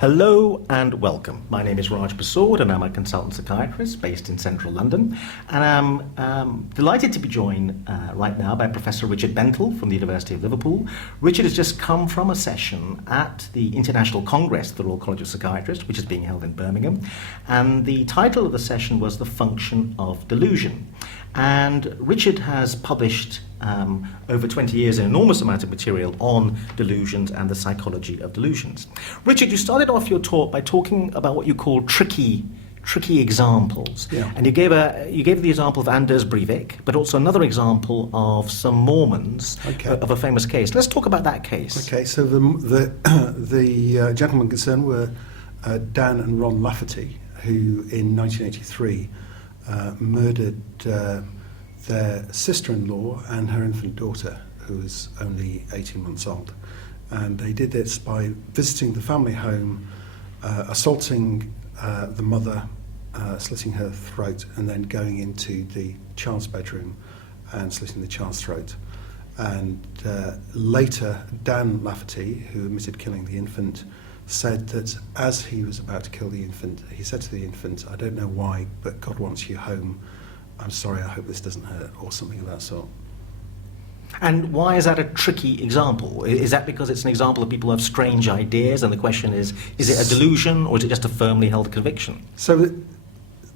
Hello and welcome. My name is Raj Persaud and I'm a consultant psychiatrist based in central London. And I'm delighted to be joined right now by Professor Richard Bentall from the University of Liverpool. Richard has just come from a session at the International Congress of the Royal College of Psychiatrists, which is being held in Birmingham. And the title of the session was The Function of Delusion. And Richard has published over 20 years an enormous amount of material on delusions and the psychology of delusions. Richard, you started off your talk by talking about what you call tricky examples. Yeah. And you gave the example of Anders Breivik, but also another example of some Mormons of a famous case. Let's talk about that case. Okay, so the gentlemen concerned were Dan and Ron Lafferty, who in 1983 murdered their sister-in-law and her infant daughter, who was only 18 months old. And they did this by visiting the family home, assaulting the mother, slitting her throat, and then going into the child's bedroom and slitting the child's throat. And later, Dan Lafferty, who admitted killing the infant, said that as he was about to kill the infant, he said to the infant, "I don't know why, but God wants you home. I'm sorry, I hope this doesn't hurt," or something of that sort. And why is that a tricky example? Is that because it's an example of people who have strange ideas, and the question is it a delusion or is it just a firmly held conviction? So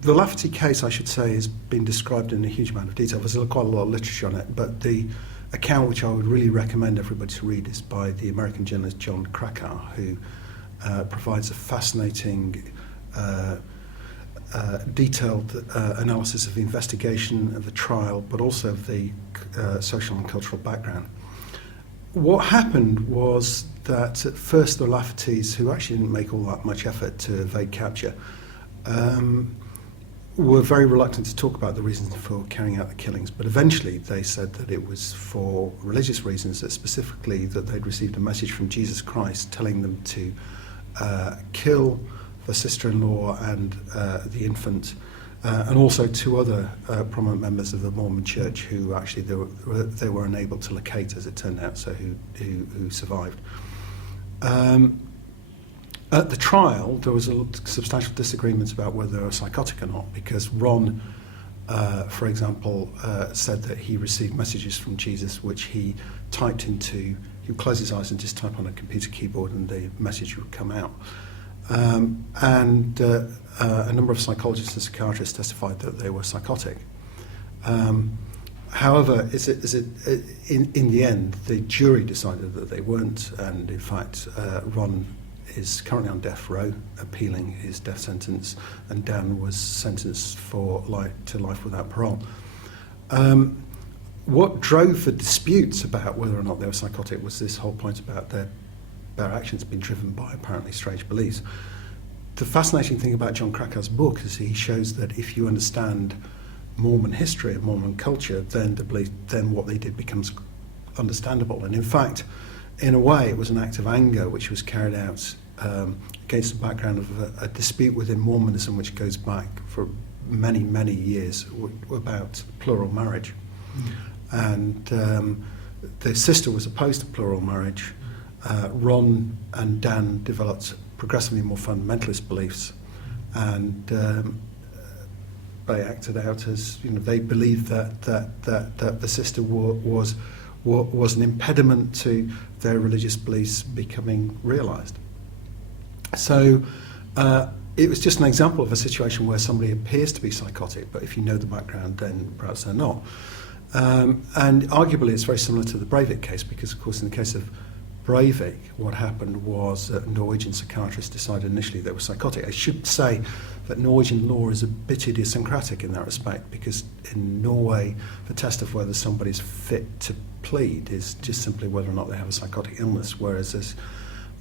the Lafferty case, I should say, has been described in a huge amount of detail. There's quite a lot of literature on it, but the account which I would really recommend everybody to read is by the American journalist John Krakauer, who provides a fascinating detailed analysis of the investigation, of the trial, but also of the social and cultural background. What happened was that at first the Laffertys, who actually didn't make all that much effort to evade capture, were very reluctant to talk about the reasons for carrying out the killings, but eventually they said that it was for religious reasons, that specifically that they'd received a message from Jesus Christ telling them to kill the sister-in-law and the infant, and also two other prominent members of the Mormon Church who actually they were unable to locate, as it turned out, so who survived. At the trial, there was a substantial disagreement about whether they were psychotic or not, because Ron, for example, said that he received messages from Jesus which he typed into. He would close his eyes and just type on a computer keyboard, and the message would come out. And a number of psychologists and psychiatrists testified that they were psychotic. However, in the end, the jury decided that they weren't, and in fact, Ron is currently on death row, appealing his death sentence, and Dan was sentenced for to life without parole. What drove the disputes about whether or not they were psychotic was this whole point about their actions being driven by apparently strange beliefs. The fascinating thing about John Krakauer's book is he shows that if you understand Mormon history and Mormon culture, then what they did becomes understandable. And in fact, in a way, it was an act of anger which was carried out against the background of a dispute within Mormonism, which goes back for many, many years about plural marriage. And the sister was opposed to plural marriage. Ron and Dan developed progressively more fundamentalist beliefs, and they acted out as, they believed that the sister was an impediment to their religious beliefs becoming realised. So it was just an example of a situation where somebody appears to be psychotic, but if you know the background, then perhaps they're not. And arguably, it's very similar to the Breivik case, because, of course, in the case of Breivik, what happened was that Norwegian psychiatrists decided initially they were psychotic. I should say that Norwegian law is a bit idiosyncratic in that respect, because in Norway, the test of whether somebody's fit to plead is just simply whether or not they have a psychotic illness, whereas, as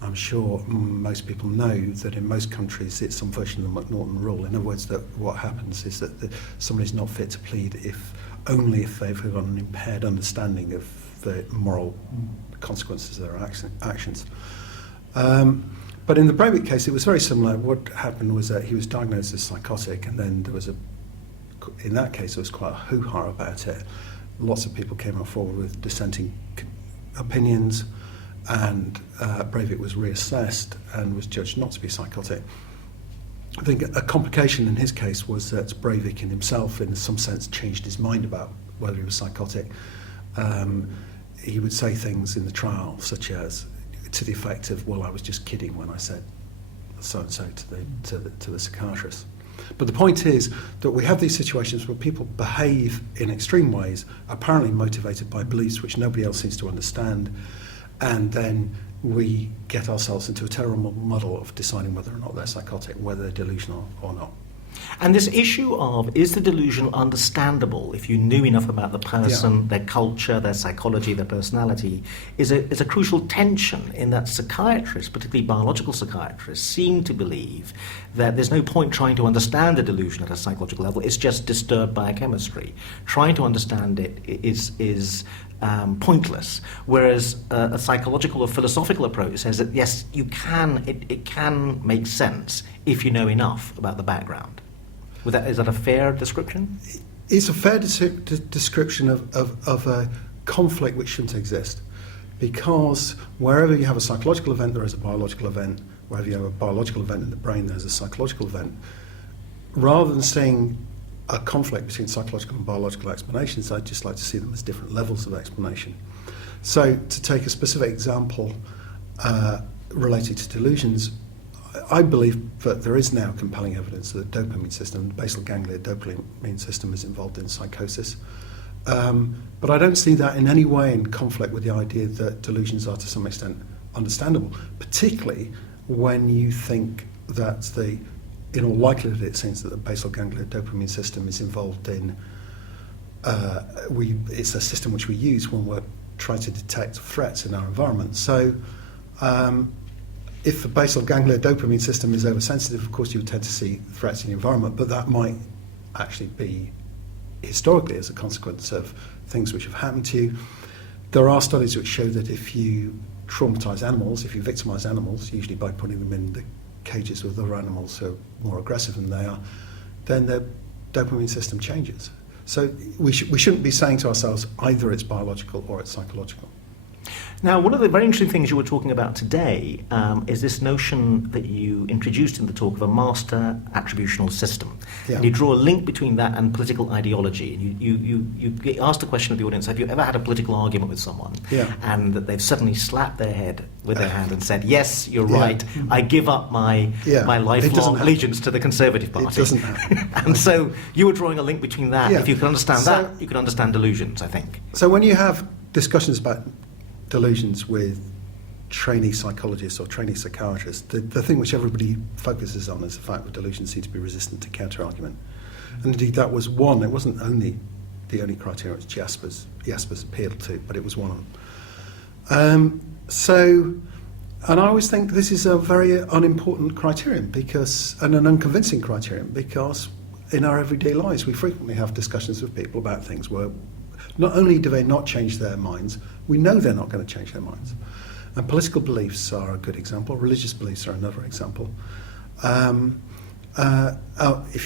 I'm sure most people know, that in most countries it's some version of the McNaughton rule. In other words, that what happens is that somebody's not fit to plead only if they've got an impaired understanding of the moral consequences of their actions. But in the Breivik case, it was very similar. What happened was that he was diagnosed as psychotic, and then in that case, there was quite a hoo-ha about it. Lots of people came forward with dissenting opinions. and Breivik was reassessed and was judged not to be psychotic. I think a complication in his case was that Breivik in himself, in some sense, changed his mind about whether he was psychotic. He would say things in the trial, such as, to the effect of, well, I was just kidding when I said so-and-so to the psychiatrist. But the point is that we have these situations where people behave in extreme ways, apparently motivated by beliefs which nobody else seems to understand, and then we get ourselves into a terrible muddle of deciding whether or not they're psychotic, whether they're delusional or not. And this issue of, is the delusion understandable if you knew enough about the person, their culture, their psychology, their personality, is a crucial tension in that psychiatrists, particularly biological psychiatrists, seem to believe that there's no point trying to understand the delusion at a psychological level. It's just disturbed biochemistry. Trying to understand it is pointless, whereas a psychological or philosophical approach says that yes, it can make sense if you know enough about the background. Is that a fair description? It's a fair description of a conflict which shouldn't exist, because wherever you have a psychological event, there is a biological event. Wherever you have a biological event in the brain, there's a psychological event. Rather than seeing a conflict between psychological and biological explanations, I'd just like to see them as different levels of explanation. So, to take a specific example related to delusions, I believe that there is now compelling evidence that the dopamine system, the basal ganglia dopamine system, is involved in psychosis. But I don't see that in any way in conflict with the idea that delusions are to some extent understandable, particularly when you think that in all likelihood it seems that the basal ganglia dopamine system is involved in, it's a system which we use when we're trying to detect threats in our environment. So if the basal ganglia dopamine system is oversensitive, of course you would tend to see threats in the environment, but that might actually be historically as a consequence of things which have happened to you. There are studies which show that if you traumatize animals, if you victimize animals, usually by putting them in the cages with other animals who are more aggressive than they are, then the dopamine system changes. So we shouldn't be saying to ourselves either it's biological or it's psychological. Now, one of the very interesting things you were talking about today is this notion that you introduced in the talk of a master attributional system. Yeah. And you draw a link between that and political ideology. And you asked the question of the audience, have you ever had a political argument with someone and that they've suddenly slapped their head with their hand and said, yes, you're right, I give up my lifelong allegiance to the Conservative Party. It doesn't happen. And so you were drawing a link between that. If you could understand that, you could understand delusions, I think. So when you have discussions about delusions with trainee psychologists or trainee psychiatrists, the thing which everybody focuses on is the fact that delusions seem to be resistant to counter-argument. And indeed that was one, it wasn't only the only criteria which Jaspers appealed to, but it was one of them. And I always think this is a very unimportant criterion and an unconvincing criterion, because in our everyday lives we frequently have discussions with people about things where not only do they not change their minds, we know they're not going to change their minds. And political beliefs are a good example. Religious beliefs are another example. If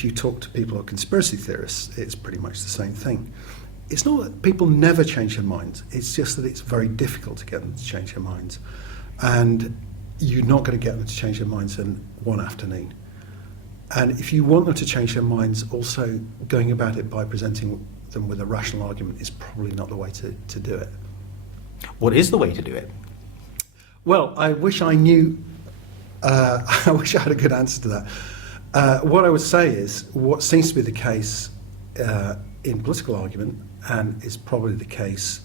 you talk to people who are conspiracy theorists, it's pretty much the same thing. It's not that people never change their minds. It's just that it's very difficult to get them to change their minds. And you're not going to get them to change their minds in one afternoon. And if you want them to change their minds, also going about it by presenting them with a rational argument is probably not the way to do it. What is the way to do it? Well, I wish I knew, I wish I had a good answer to that. What I would say is what seems to be the case in political argument, and is probably the case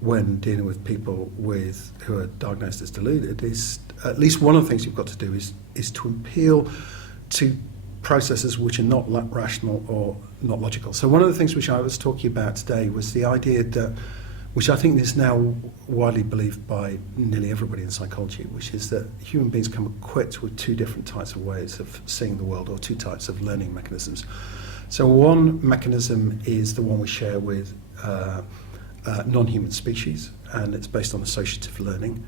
when dealing with people who are diagnosed as deluded, is at least one of the things you've got to do is to appeal to processes which are not rational or not logical. So one of the things which I was talking about today was the idea that, which I think is now widely believed by nearly everybody in psychology, which is that human beings come equipped with two different types of ways of seeing the world, or two types of learning mechanisms. So one mechanism is the one we share with non-human species, and it's based on associative learning,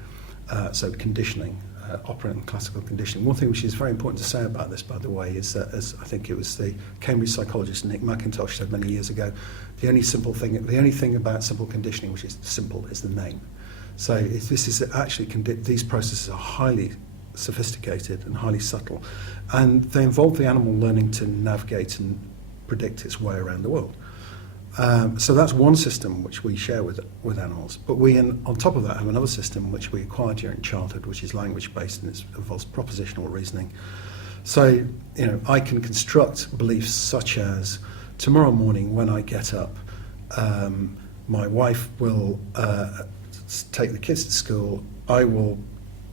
so conditioning. Operating classical conditioning. One thing which is very important to say about this, by the way, is that, as I think it was the Cambridge psychologist Nick McIntosh said many years ago, the only thing about simple conditioning which is simple is the name. So this is actually, these processes are highly sophisticated and highly subtle, and they involve the animal learning to navigate and predict its way around the world. So that's one system which we share with animals. But we, on top of that, have another system which we acquired during childhood, which is language-based, and it involves propositional reasoning. So, I can construct beliefs such as, tomorrow morning when I get up, my wife will take the kids to school, I will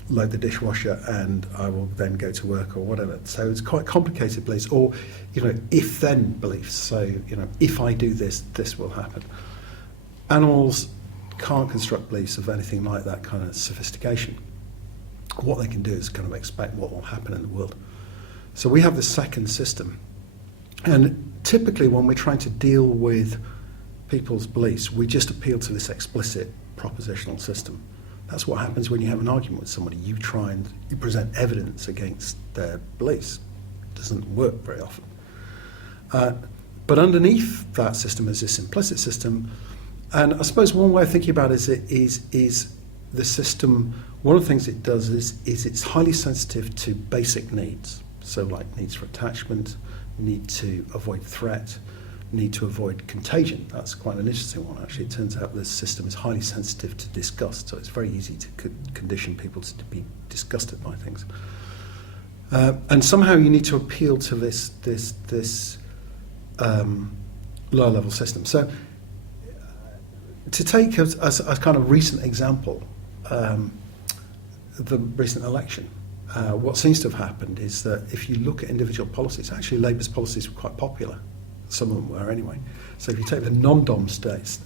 load the dishwasher, and I will then go to work or whatever. So it's quite complicated beliefs, or if-then beliefs. So if I do this, this will happen. Animals can't construct beliefs of anything like that kind of sophistication. What they can do is kind of expect what will happen in the world. So we have the second system, and typically when we're trying to deal with people's beliefs, we just appeal to this explicit propositional system. That's what happens when you have an argument with somebody. You try and you present evidence against their beliefs. It doesn't work very often. But underneath that system is this implicit system. And I suppose one way of thinking about it is the system, one of the things it does is it's highly sensitive to basic needs. So like needs for attachment, need to avoid threat, need to avoid contagion. That's quite an interesting one, actually. It turns out this system is highly sensitive to disgust, so it's very easy to condition people to be disgusted by things. And somehow you need to appeal to this lower level system. So to take as a kind of recent example, the recent election, what seems to have happened is that if you look at individual policies, actually Labour's policies were quite popular. Some of them were anyway. So if you take the non-dom status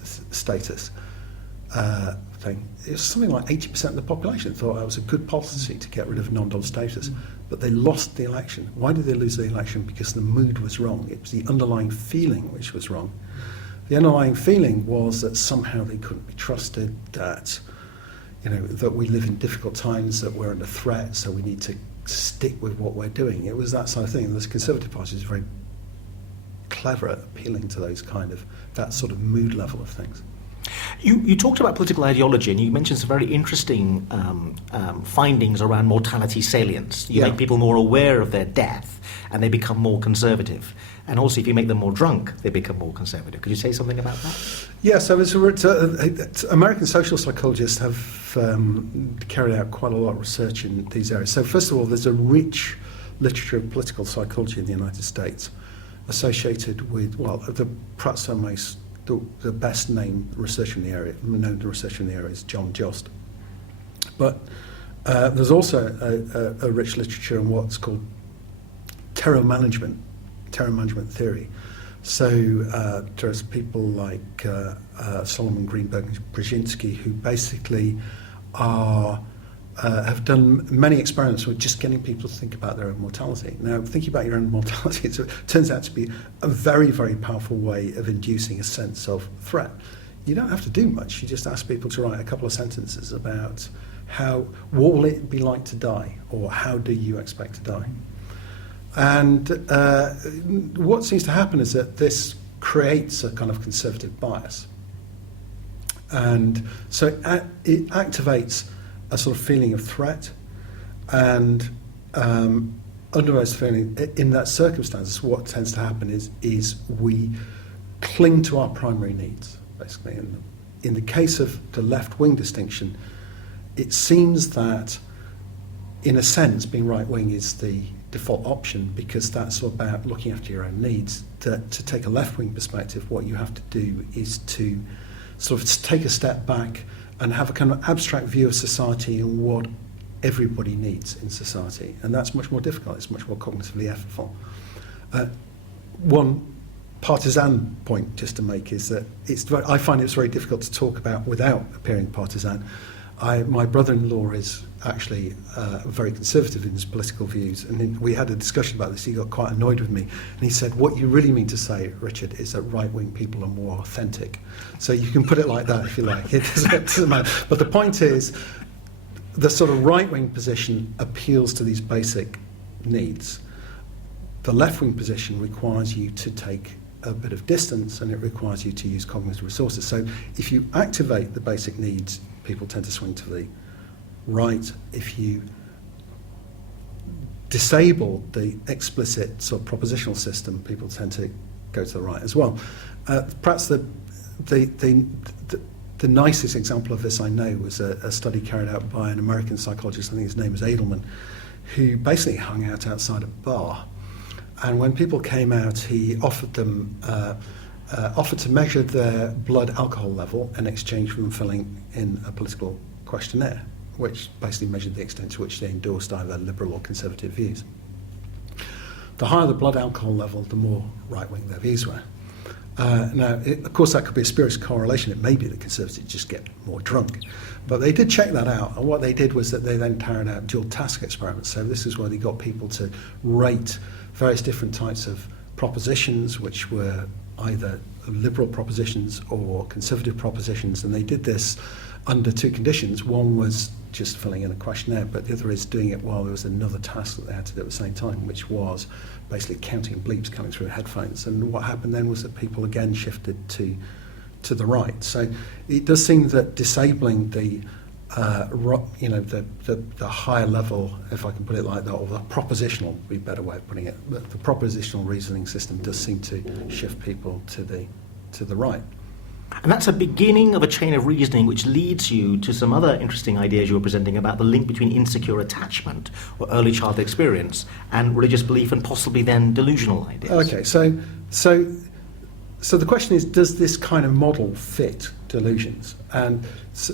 thing, it was something like 80% of the population thought that was a good policy to get rid of non-dom status, but they lost the election. Why did they lose the election? Because the mood was wrong. It was the underlying feeling which was wrong. The underlying feeling was that somehow they couldn't be trusted, that that we live in difficult times, that we're under threat, so we need to stick with what we're doing. It was that sort of thing. And the Conservative Party is very clever at appealing to that sort of mood level of things. You talked about political ideology, and you mentioned some very interesting findings around mortality salience. You make people more aware of their death, and they become more conservative. And also, if you make them more drunk, they become more conservative. Could you say something about that? Yeah, so American social psychologists have carried out quite a lot of research in these areas. So first of all, there's a rich literature of political psychology in the United States associated with, perhaps the best known researcher in the area is John Jost. But there's also a rich literature on what's called terror management theory. So there's people like Solomon Greenberg and Brzezinski, who basically have done many experiments with just getting people to think about their own mortality. Now, thinking about your own mortality turns out to be a very, very powerful way of inducing a sense of threat. You don't have to do much. You just ask people to write a couple of sentences about what will it be like to die, or how do you expect to die? And what seems to happen is that this creates a kind of conservative bias. And so it activates a sort of feeling of threat, and under those feeling, in that circumstances, what tends to happen is we cling to our primary needs, basically. And in the case of the left-wing distinction, it seems that, in a sense, being right-wing is the default option, because that's about looking after your own needs. To take a left-wing perspective, what you have to do is to sort of take a step back and have a kind of abstract view of society and what everybody needs in society. And that's much more difficult. It's much more cognitively effortful. One partisan point just to make is that I find it's very difficult to talk about without appearing partisan. My brother-in-law is actually very conservative in his political views, and we had a discussion about this. He got quite annoyed with me, and he said, "What you really mean to say, Richard, is that right-wing people are more authentic." So you can put it like that if you like. It doesn't matter. But the point is, the sort of right-wing position appeals to these basic needs. The left-wing position requires you to take a bit of distance, and it requires you to use cognitive resources. So if you activate the basic needs, people tend to swing to the right. If you disable the explicit sort of propositional system, people tend to go to the right as well. Perhaps the nicest example of this I know was a study carried out by an American psychologist, I think his name was Edelman, who basically hung out outside a bar. And when people came out, he offered to measure their blood alcohol level in exchange for them filling in a political questionnaire, which basically measured the extent to which they endorsed either liberal or conservative views. The higher the blood alcohol level, the more right-wing their views were. Of course, that could be a spurious correlation. It may be that conservatives just get more drunk. But they did check that out. And what they did was that they then carried out dual task experiments. So this is where they got people to rate various different types of propositions, which were either liberal propositions or conservative propositions. And they did this under two conditions. One was just filling in a questionnaire, but the other is doing it while there was another task that they had to do at the same time, which was basically counting bleeps coming through headphones. And what happened then was that people again shifted to the right. So it does seem that disabling the higher level, if I can put it like that, or the propositional would be a better way of putting it, but the propositional reasoning system does seem to shift people to the right. And that's a beginning of a chain of reasoning which leads you to some other interesting ideas you were presenting about the link between insecure attachment or early childhood experience and religious belief and possibly then delusional ideas. Okay, so the question is, does this kind of model fit delusions? And so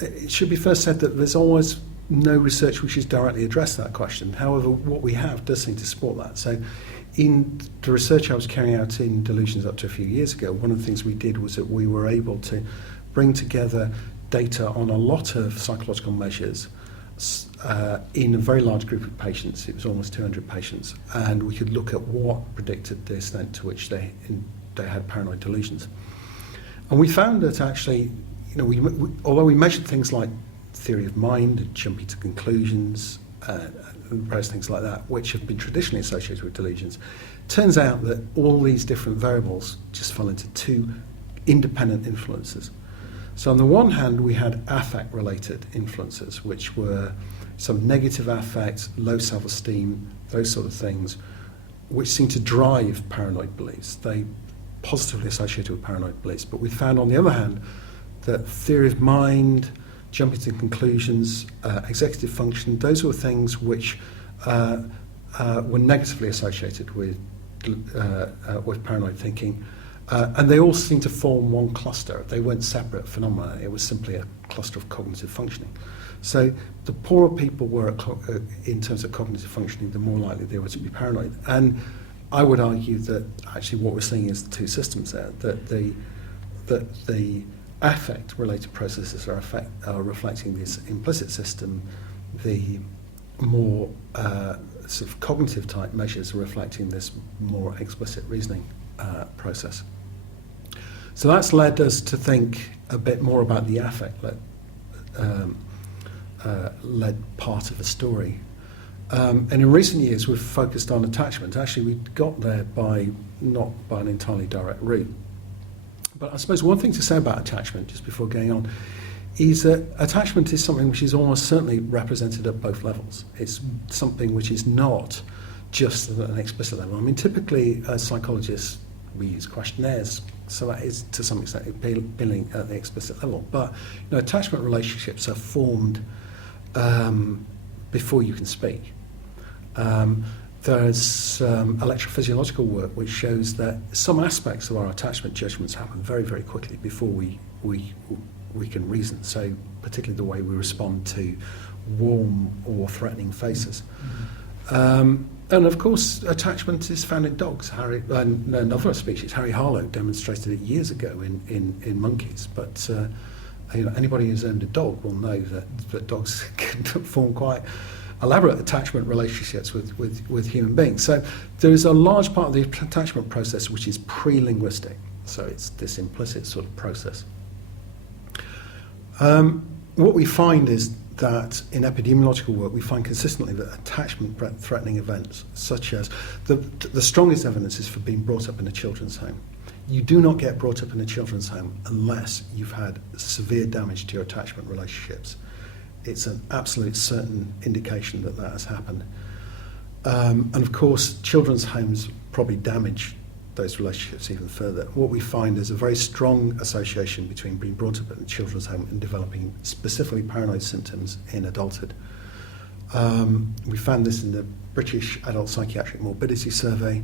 it should be first said that there's always no research which has directly addressed that question. However, what we have does seem to support that. So in the research I was carrying out in delusions up to a few years ago, one of the things we did was that we were able to bring together data on a lot of psychological measures in a very large group of patients. It was almost 200 patients, and we could look at what predicted the extent to which they had paranoid delusions. And we found that actually, although we measured things like theory of mind, jumping to conclusions, various things like that, which have been traditionally associated with delusions, turns out that all these different variables just fell into two independent influences. So on the one hand, we had affect-related influences, which were some negative affect, low self-esteem, those sort of things, which seem to drive paranoid beliefs. They positively associated with paranoid beliefs. But we found, on the other hand, that theory of mind, jumping to conclusions, executive function, those were things which were negatively associated with paranoid thinking. And they all seemed to form one cluster. They weren't separate phenomena. It was simply a cluster of cognitive functioning. So the poorer people were in terms of cognitive functioning, the more likely they were to be paranoid. And I would argue that actually what we're seeing is the two systems there, that the affect-related processes are reflecting this implicit system, the more sort of cognitive type measures are reflecting this more explicit reasoning process. So that's led us to think a bit more about the affect-led part of the story. And in recent years we've focused on attachment. Actually we got there not by an entirely direct route. But I suppose one thing to say about attachment, just before going on, is that attachment is something which is almost certainly represented at both levels. It's something which is not just at an explicit level. I mean, typically as psychologists, we use questionnaires, so that is to some extent appealing at the explicit level. But attachment relationships are formed before you can speak. There's electrophysiological work which shows that some aspects of our attachment judgments happen very, very quickly before we can reason. So particularly the way we respond to warm or threatening faces. And of course, attachment is found in dogs. Another species, Harry Harlow, demonstrated it years ago in monkeys. But anybody who's owned a dog will know that dogs can form quite elaborate attachment relationships with human beings. So there is a large part of the attachment process which is pre-linguistic. So it's this implicit sort of process. What we find is that in epidemiological work we find consistently that attachment threatening events, such as the strongest evidence is for being brought up in a children's home. You do not get brought up in a children's home unless you've had severe damage to your attachment relationships. It's an absolute certain indication that that has happened. And of course, children's homes probably damage those relationships even further. What we find is a very strong association between being brought up in a children's home and developing specifically paranoid symptoms in adulthood. We found this in the British Adult Psychiatric Morbidity Survey,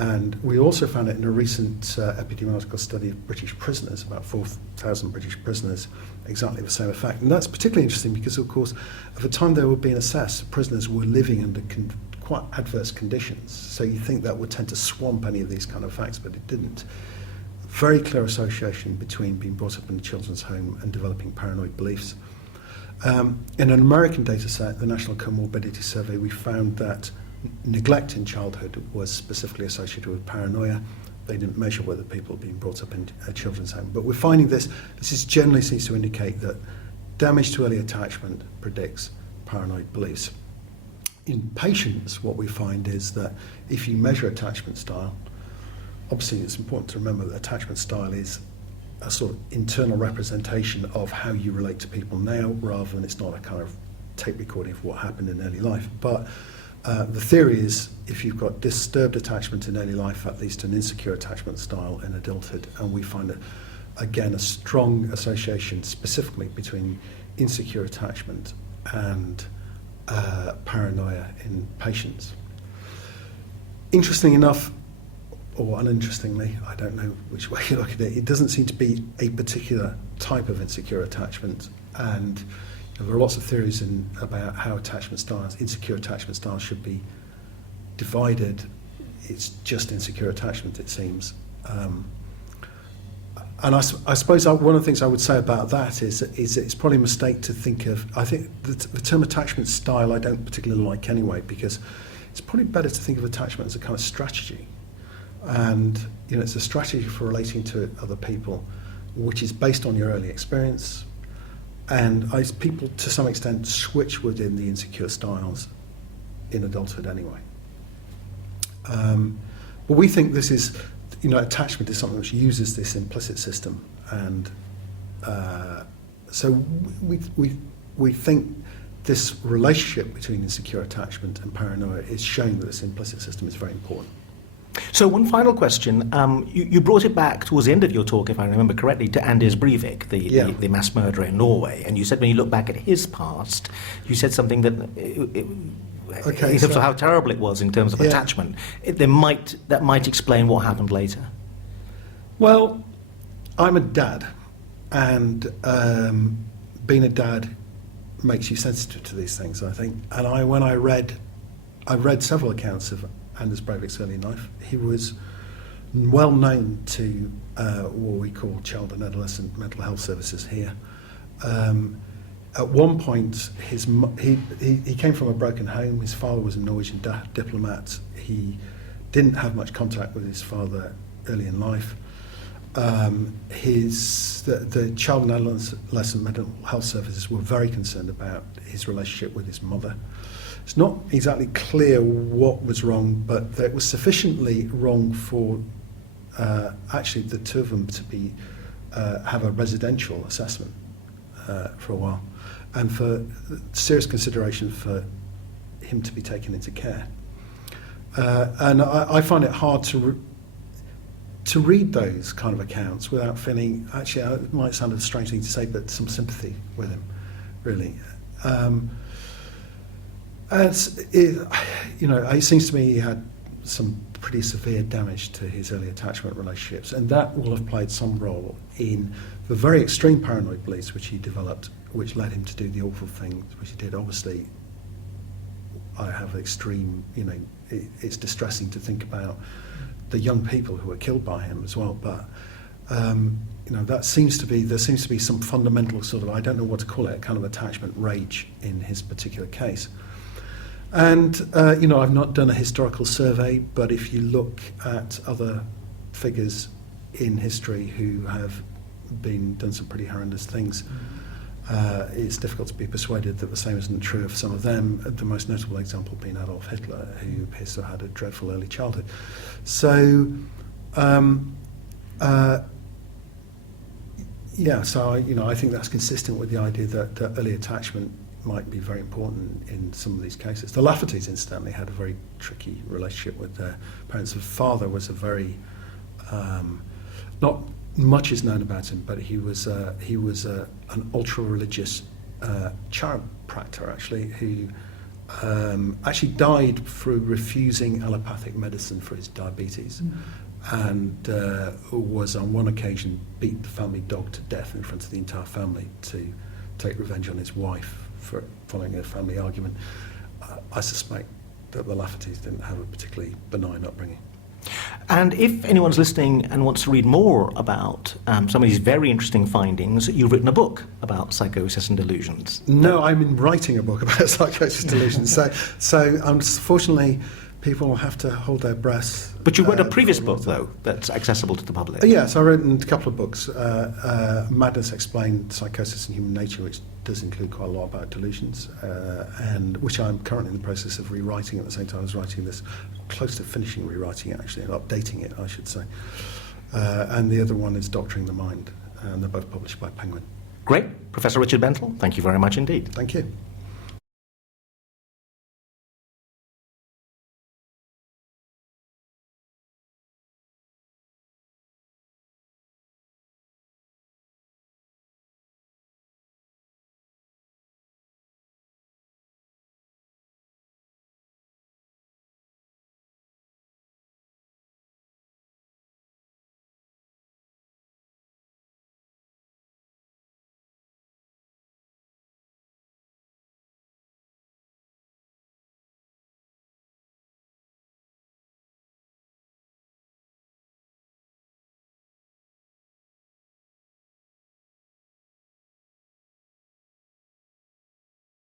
and we also found it in a recent epidemiological study of British prisoners, about 4,000 British prisoners, exactly the same effect. And that's particularly interesting because, of course, at the time they were being assessed, prisoners were living under quite adverse conditions. So you think that would tend to swamp any of these kind of facts, but it didn't. Very clear association between being brought up in a children's home and developing paranoid beliefs. In an American data set, the National Comorbidity Survey, we found that neglect in childhood was specifically associated with paranoia. They didn't measure whether people were being brought up in a children's home. But we're finding this generally seems to indicate that damage to early attachment predicts paranoid beliefs. In patients, what we find is that if you measure attachment style, obviously it's important to remember that attachment style is a sort of internal representation of how you relate to people now, rather than it's not a kind of tape recording of what happened in early life. But the theory is if you've got disturbed attachment in early life, that leads to an insecure attachment style in adulthood. And we find, again, a strong association specifically between insecure attachment and paranoia in patients. Interesting enough, or uninterestingly, I don't know which way you look at it, it doesn't seem to be a particular type of insecure attachment. And there are lots of theories about how attachment styles, insecure attachment styles, should be divided. It's just insecure attachment, it seems. And I suppose one of the things I would say about that is it's probably a mistake to think of, I think the term attachment style I don't particularly like anyway, because it's probably better to think of attachment as a kind of strategy. And it's a strategy for relating to other people, which is based on your early experience. And people, to some extent, switch within the insecure styles in adulthood anyway. But we think this is, attachment is something which uses this implicit system. And so we think this relationship between insecure attachment and paranoia is showing that this implicit system is very important. So one final question. You brought it back towards the end of your talk, if I remember correctly, to Anders Breivik, the mass murderer in Norway. And you said when you look back at his past, you said something that, in terms of how terrible it was in terms of attachment, that might explain what happened later. Well, I'm a dad, and being a dad makes you sensitive to these things, I think. And I read several accounts of Anders Breivik's early life. He was well known to what we call child and adolescent mental health services here. At one point, he came from a broken home. His father was a Norwegian diplomat. He didn't have much contact with his father early in life. The child and adolescent mental health services were very concerned about his relationship with his mother. It's not exactly clear what was wrong, but it was sufficiently wrong for actually the two of them to have a residential assessment for a while, and for serious consideration for him to be taken into care. And I find it hard to read those kind of accounts without feeling, actually, it might sound a strange thing to say, but some sympathy with him, really. It seems to me he had some pretty severe damage to his early attachment relationships, and that will have played some role in the very extreme paranoid beliefs which he developed, which led him to do the awful things which he did. Obviously, I have extreme, it's distressing to think about the young people who were killed by him as well, but there seems to be some fundamental sort of, I don't know what to call it, kind of attachment rage in his particular case. And I've not done a historical survey, but if you look at other figures in history who have done some pretty horrendous things, it's difficult to be persuaded that the same isn't true of some of them, the most notable example being Adolf Hitler, who appears to have had a dreadful early childhood. So Yeah, so I think that's consistent with the idea that early attachment might be very important in some of these cases. The Laffertys, incidentally, had a very tricky relationship with their parents. The father was a very not much is known about him, but he was an ultra religious chiropractor actually, who actually died through refusing allopathic medicine for his diabetes. And was on one occasion beat the family dog to death in front of the entire family to take revenge on his wife for following a family argument. I suspect that the Laffertys didn't have a particularly benign upbringing. And if anyone's listening and wants to read more about some of these very interesting findings, you've written a book about psychosis and delusions. No, I'm writing a book about psychosis and delusions. So unfortunately, people will have to hold their breath. But you wrote a previous book, though, that's accessible to the public. Yes, I wrote a couple of books. Madness Explained, Psychosis and Human Nature, which does include quite a lot about delusions, and which I'm currently in the process of rewriting at the same time as writing this, close to finishing rewriting it, actually, and updating it, I should say. And the other one is Doctoring the Mind, and they're both published by Penguin. Great. Professor Richard Bentall, thank you very much indeed. Thank you.